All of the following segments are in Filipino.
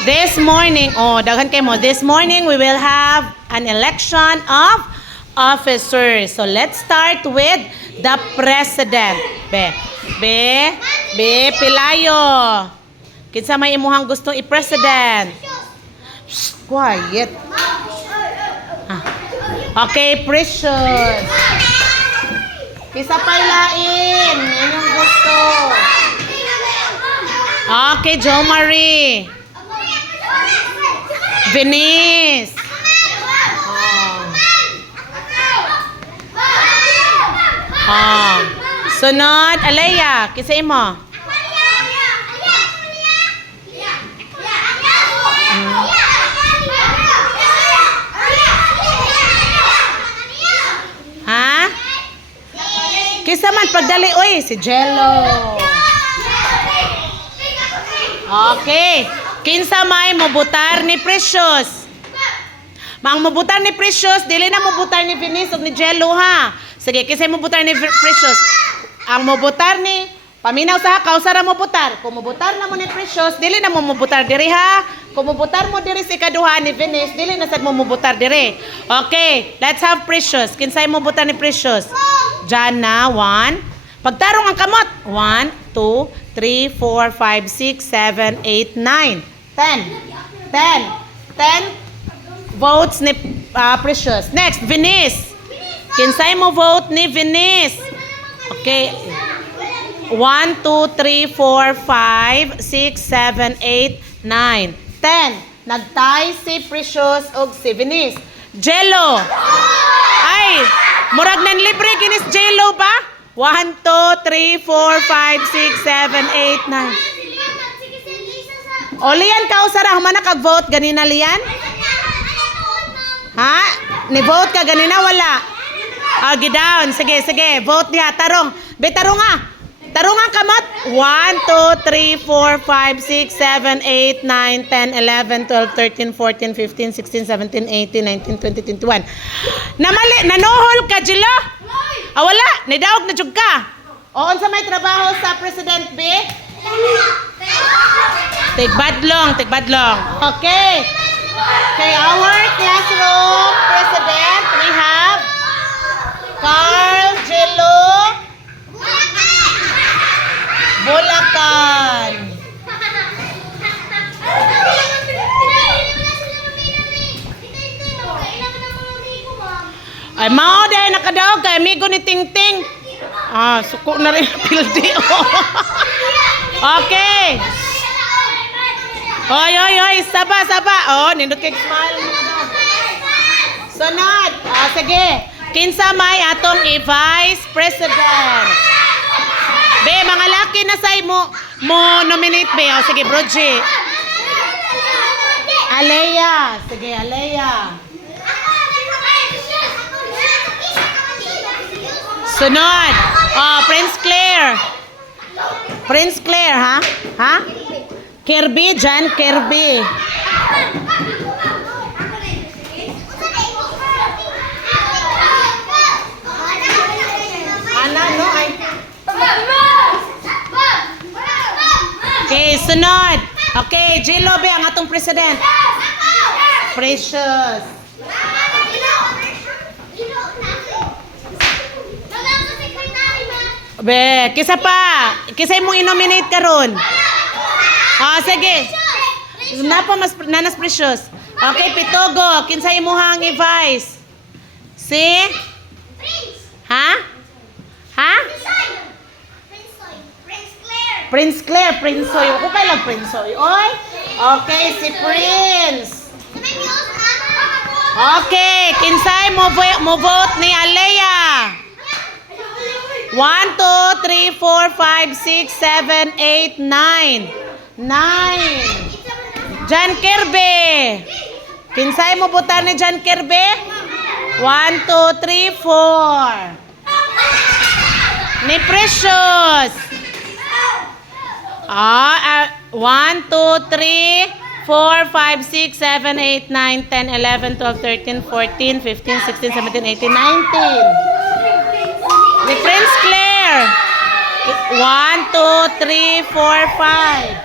This morning, daghan kay mo. This morning, we will have an election of officers. So, let's start with the president. Pilayo. Kinsa may imuhang gustong i-president? Shh, quiet. Okay, Precious. Kisa pailain. Inyong gusto. Okay, Jo Marie. Venice. Sunod, Alea. Kisa imo? Ha? Kisa man pagdali. Uy, si Jello. Okay. Kinsa may mubutar ni Precious. Mang mubutar ni Precious, dili na mubutar ni Venice ug ni Jello ha. Sige, kinsa mubutar ni Precious? Ang mubutar ni paminaw sa hakaw sa ra mubutar. Kung mubutar na mo ni Precious, dili na mo mubutar diri ha. Kung mubutar mo diri si ikaduha ni Venice, dili na sad mo mubutar diri. Okay, let's have Precious. Kinsay mubutar ni Precious? Jana, 1. Pagtarong ang kamot. 1, 2, 3, 4, 5, 6, 7, 8, 9, 10. 10 votes ni Precious. Next, Venice. Kinsay mo vote ni Venice? Okay. 1, 2, 3, 4, 5, 6, 7, 8, 9, 10. Nagtay si Precious o si Venice. Jello. Ay, murag nan libre kinis Jello ba? 1, 2, 3, 4, 5, 6, 7, 8, 9. O, Lian ka o Sarah, humana kag-vote ganina, Lian? Ha? Ni-vote ka ganina, wala? Gidown. Sige, vote niya. Tarong. Tarong nga. Tarong nga kamot. 1, 2, 3, 4, 5, 6, 7, 8, 9, 10, 11, 12, 13, 14, 15, 16, 17, 18, 19, 20, 21. Namali, nanohol ka, Jilo? Wala. Nidaog na jug ka. O, unsa may trabaho sa President B? Tigbadlong. Okay. Okay, our classroom president, we have Carl Jello Bulacan. Ay, mao dahil nakadaog kay amigo ni Tingting. Suko na rin pildi. Okay. Oy, saba. Nindot kay smile mo daw. Sunod. Sige. Kinsa may atong i-vice president. Mga laki na say mo nominate be. Sige, Broji. Alea. Sige, Alea. Sunod. Prince Claire, ha? Kirby, John Kirby. Okay, sunod. Okay, Jello be ang atong president. Precious. Kisa pa. Kisa imong i-nominate karon. Sige. Nanas Precious. Okay, Pitogo. Kinsa imuhang i-vice? Si? Ha? Prince Claire. Ako pa lang Princeoy. Oy. Okay, si Prince. Okay, kinsay mo vote ni Alea? 1, 2, 3, 4, 5, 6, 7, 8, 9. 9. John Kirby. Kinsay mo butar ni John Kirby? 1, 2, 3, 4. Ni Precious. 1, 2, 3, 4, 5, 6, 7, 8, 9, 10, 11, 12, 13, 14, 15, 16, 17, 18, 19. Ni Prince Claire. 1, 2, 3, 4, 5.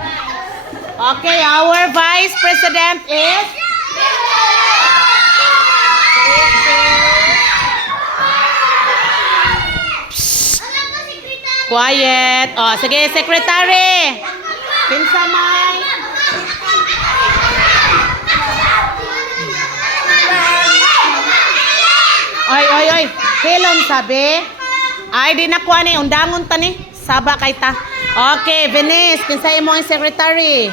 Okay, our Vice President. President is? Quiet. Oh, sige, secretary. Kinsa may? Oy. Hilom sabi. Ay, di na kuha ni. Undangon ta ni. Saba kay ta. Okay, Venice. Kinsa imo ang secretary?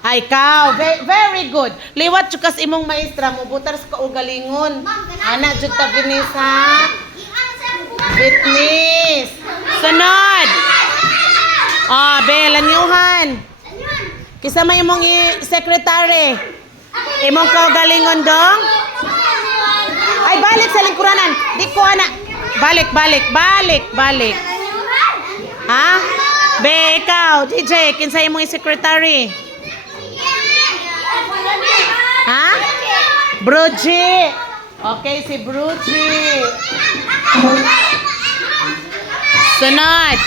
Ay, ikaw. Very good. Liwat chukas imong maestra mo. Butar sa kaugalingon. Anak, jud ta, Venice, ha? Witness. Sunod. Lanyuhan. Kisa may imong secretary. Imong kaugalingon dong? Ay, balik sa lingkuranan. Di ko, anak. Balik. Ha? Be, ikaw, DJ, kinsa imong secretary? Ha? Bruji. Okay, si Bruji. Sunod.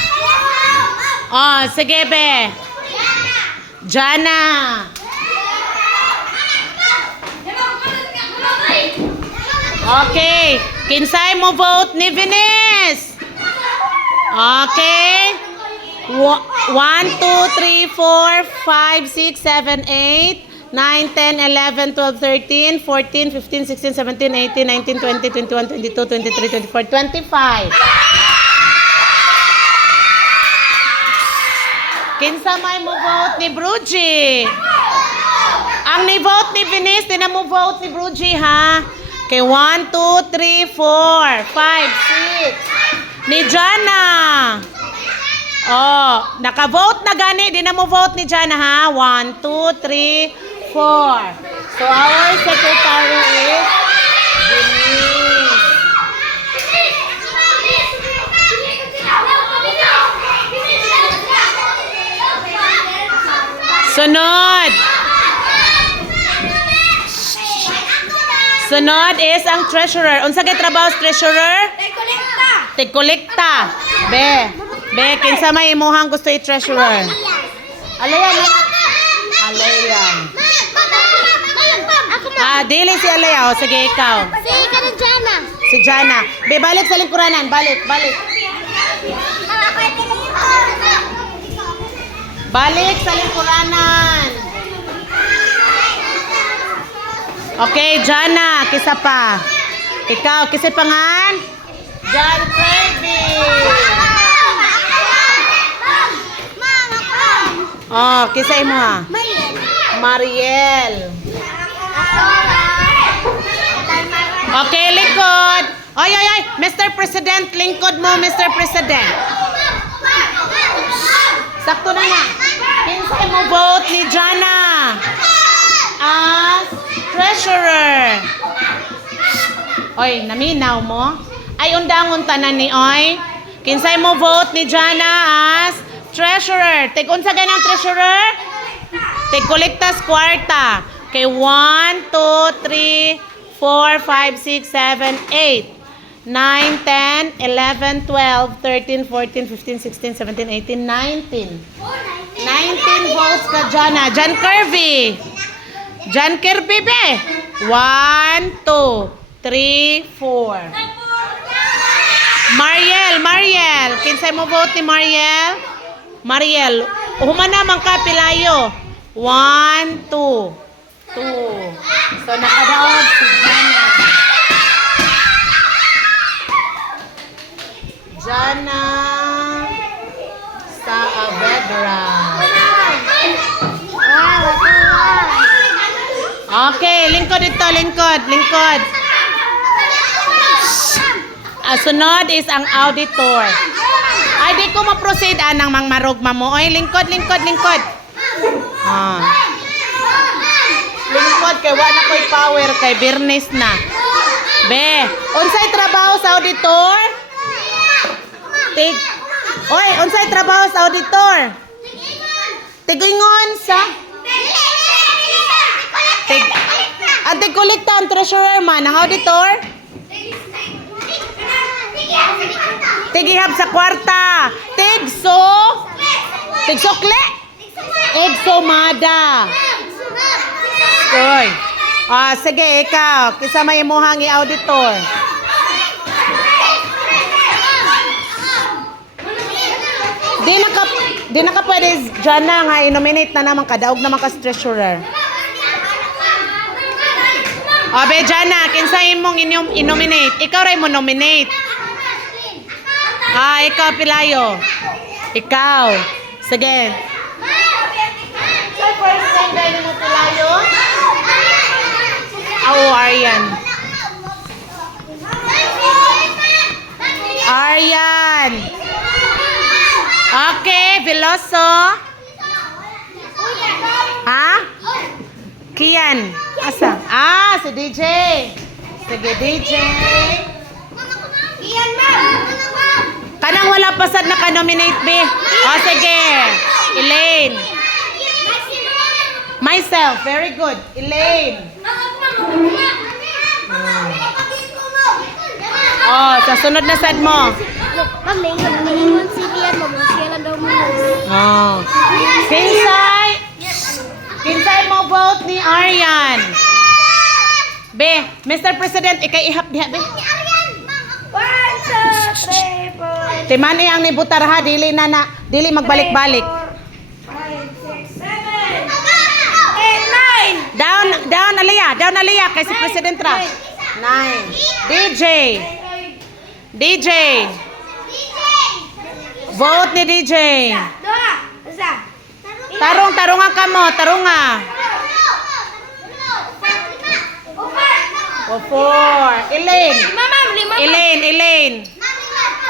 Oh, sige, be. Jana. Okay. Kinsay mo vote ni Venice? Okay. 1, 2, 3, 4, 5, 6, 7, 8, 9, 10, 11, 12, 13, 14, 15, 16, 17, 18, 19, 20, 21, 22, 23, 24, 25. Kinsa may mo vote ni Bruji? Ang ni-vote ni Venice, di na mo vote ni Bruji, ha? Okay, 1, 2, 3, 4, 5, 6. Ni Jana. Oh, naka-vote na gani, di na mo vote ni Jana, ha? 1, 2, 3, 4. So our secretary is Venice. Sunod is ang treasurer. Unsa kay trabaho sa treasurer? Tig-kolekta. Be, kinsa may imuhang gusto i-treasurer? Alaya. Dili si Alaya. O, sige, ikaw. Si Jana. Be, balik sa lingkuranan. Balik. Balik sa lingkuranan. Okay, Jana. Kisa pa. Ikaw, kisa pangan? John Kirby. Oh, kisa imo ha? Mariel. Okay, lingkod. Oy. Mr. President, lingkod mo, Mr. President. Sakto na nga. Kinsa mo vote ni Jana as treasurer? Oy, naminaw mo? Ay, undangon tanan ni Oy. Kinsay mo vote ni Jana as treasurer? Tig-unsa ganang treasurer? Tig-kolektas kwarta. Okay, 1, 2, 3, 4, 5, 6, 7, 8. 9, 10, 11, 12, 13, 14, 15, 16, 17, 18, 19. 19 votes ka, Jana. John Kirby. John Kirby, be. 1, 2, 3, 4. Mariel. Kinsay mo vote ni Mariel? Mariel. Human naman ka, pilayo. 1, 2. 2. So, nakadaog si Jana. Jana Saavedra. Okay, lingkod ito, lingkod. Sunod is ang auditor. Ay, di ko ma-proceed anang mangmarugma mo. Oy, lingkod. Lingkod, kay wala ko'y power, kay Bernice na. Be, unsay trabaho sa auditor? Unsay trabaho sa auditor? Tigingon sa tig-kolekta ang treasurer man, ang auditor? Tigihab sa kwarta. Tigsukle. Egsomada. Oy. Sige, ikaw. Kisa may imuhang i-auditor. Di na ka pwede dyan na nga, i-nominate na naman ka. Daog naman ka sa treasurer. Be, dyan na. Kinsa imong i-nominate. Ikaw rin mo nominate. Ikaw, Pilayo. Ikaw. Sige. Sa first time dahil mo, Pilayo? Aryan. Aryan. Okay, Veloso. Ha? Kian. Asa? Si DJ. Sige, DJ. Iyan, ma'am. Kanang wala pasad na ka-nominate, be. Sige. Elaine. Myself. Very good. Elaine. Sa sunod na sad mo. Ma'am, may si Rian, ma'am. Siya lang daw mo. Kinsay mo vote ni Aryan. Be, Mr. President, ikay ihap diha, be. 1, 2, 3, 4, Timan iyang nibutar ha, dili magbalik-balik. 5, 6, 7, 8, 9. Down Aliyah, kay si President ra. 9. DJ. Vote ni DJ. Dua. Isa. Tarungan ka mo, tarunga. 4. Elaine. Lima. Elaine.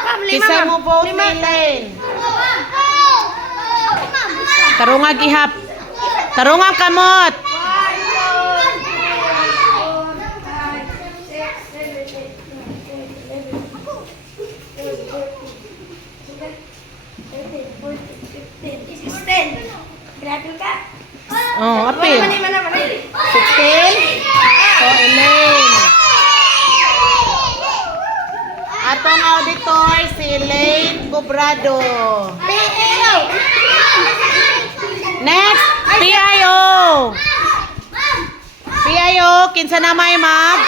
Ma'am, lima. Kisay mo vote ni Elaine. Tarunga gihap. Tarunga kamot. 16. Pinapil ka? Apil. Mana. 16. So, Elaine. Atong auditor, si Elaine Cobrado. PAO. Next, PIO. PIO, kinsa na may mag?